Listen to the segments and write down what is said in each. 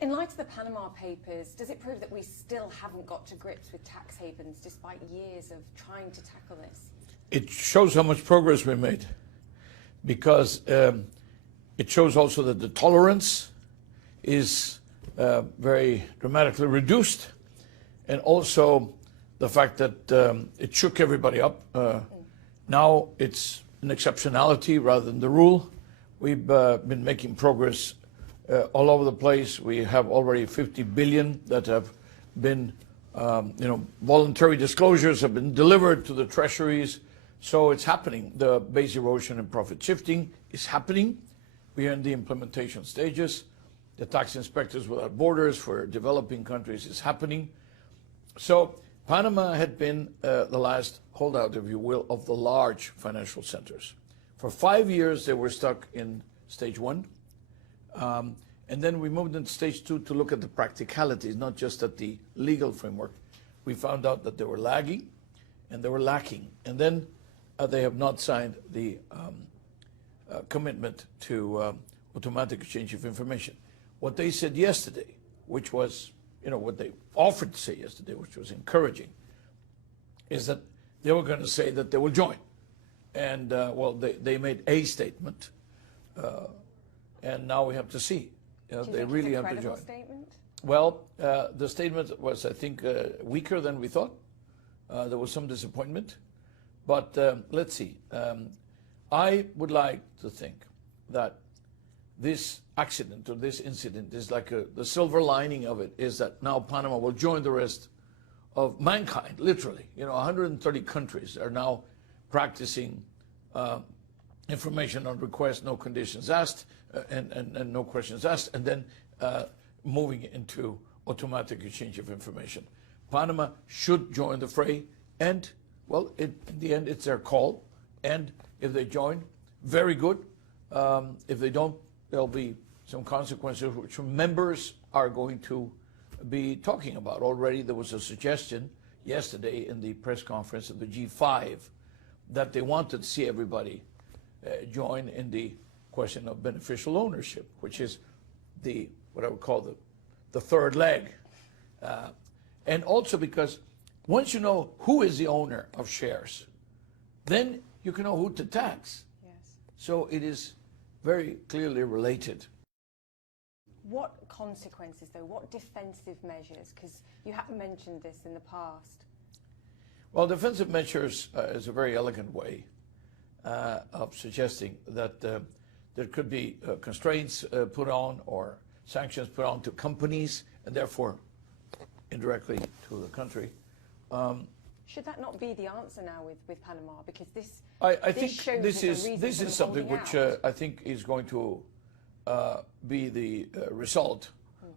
In light of the Panama Papers, does it prove that we still haven't got to grips with tax havens despite years of trying to tackle this? It shows how much progress we made, because it shows also that the tolerance is very dramatically reduced, and also the fact that it shook everybody up. Now it's an exceptionality rather than the rule. We've been making progress all over the place. We have already 50 billion that have been, voluntary disclosures have been delivered to the treasuries. So it's happening. The base erosion and profit shifting is happening. We are in the implementation stages. The tax inspectors without borders for developing countries is happening. So Panama had been the last holdout, if you will, of the large financial centers. For 5 years, they were stuck in stage one. And then we moved into stage two to look at the practicalities, not just at the legal framework. We found out that they were lagging and they were lacking. And then they have not signed the commitment to automatic exchange of information. What they said yesterday, which was, what they offered to say yesterday, which was encouraging, is that they were going to say that they will join. And, they made a statement. And now we have to see. They really have to join. Statement? Well, the statement was, I think, weaker than we thought. There was some disappointment. But let's see. I would like to think that this accident or this incident is like the silver lining of it is that now Panama will join the rest of mankind, literally. 130 countries are now practicing information on request, no conditions asked, and no questions asked, and then moving into automatic exchange of information. Panama should join the fray, and, well, in the end, it's their call. And if they join, very good. If they don't, there'll be some consequences which members are going to be talking about. Already there was a suggestion yesterday in the press conference of the G5 that they wanted to see everybody join in the question of beneficial ownership, which is what I would call the third leg. And also because once you know who is the owner of shares, then you can know who to tax. Yes. So it is very clearly related. What consequences, though? What defensive measures? Because you have mentioned this in the past. Well, defensive measures is a very elegant way of suggesting that there could be constraints put on or sanctions put on to companies and therefore indirectly to the country. Should that not be the answer now with Panama? Because I think this is something which I think is going to be the result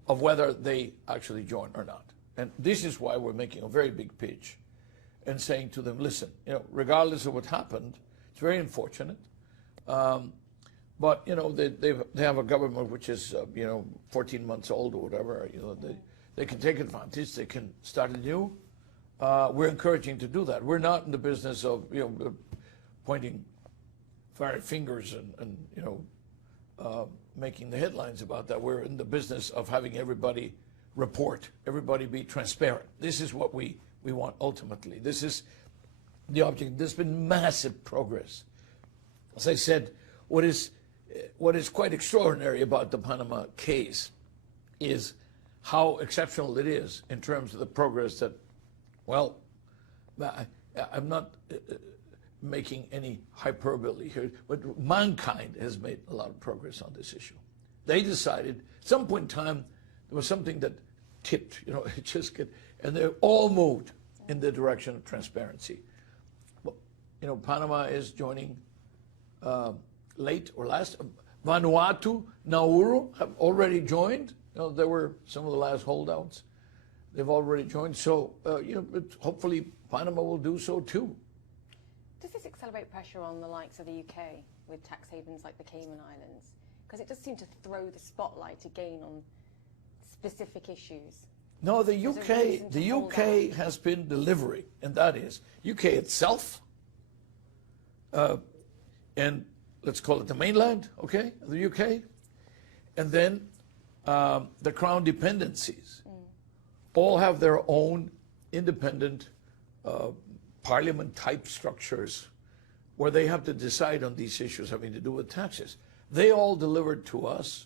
of whether they actually join or not. And this is why we're making a very big pitch and saying to them, listen, regardless of what happened, it's very unfortunate. But they have a government which is 14 months old or whatever. They can take advantage. They can start anew. We're encouraging to do that. We're not in the business of pointing fingers and making the headlines about that. We're in the business of having everybody report, everybody be transparent. This is what we want ultimately. This is the object. There's been massive progress. As I said, what is quite extraordinary about the Panama case is how exceptional it is in terms of the progress that, well, I'm not making any hyperbole here, but mankind has made a lot of progress on this issue. They decided at some point in time there was something that tipped, it just and they all moved in the direction of transparency. Well, Panama is joining late or last. Vanuatu, Nauru have already joined. There were some of the last holdouts. They've already joined. So, hopefully Panama will do so too. Does this accelerate pressure on the likes of the UK with tax havens like the Cayman Islands? Because it does seem to throw the spotlight again on specific issues. No, the UK has been delivering, and that is UK itself, and let's call it the mainland, okay, the UK, and then the crown dependencies all have their own independent parliament-type structures where they have to decide on these issues having to do with taxes. They all delivered to us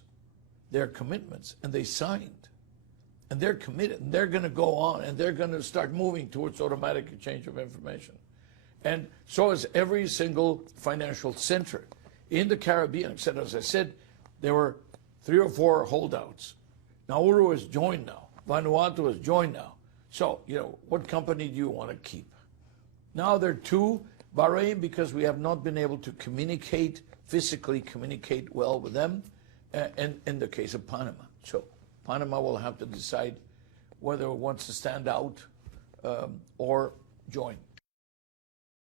their commitments, and they signed. And they're committed, and they're going to go on, and they're going to start moving towards automatic exchange of information. And so is every single financial center in the Caribbean. Except, as I said, there were 3 or 4 holdouts. Nauru has joined now. Vanuatu has joined now. So, what company do you want to keep? Now there are 2. Bahrain, because we have not been able to physically communicate well with them, and in the case of Panama. So Panama will have to decide whether it wants to stand out or join.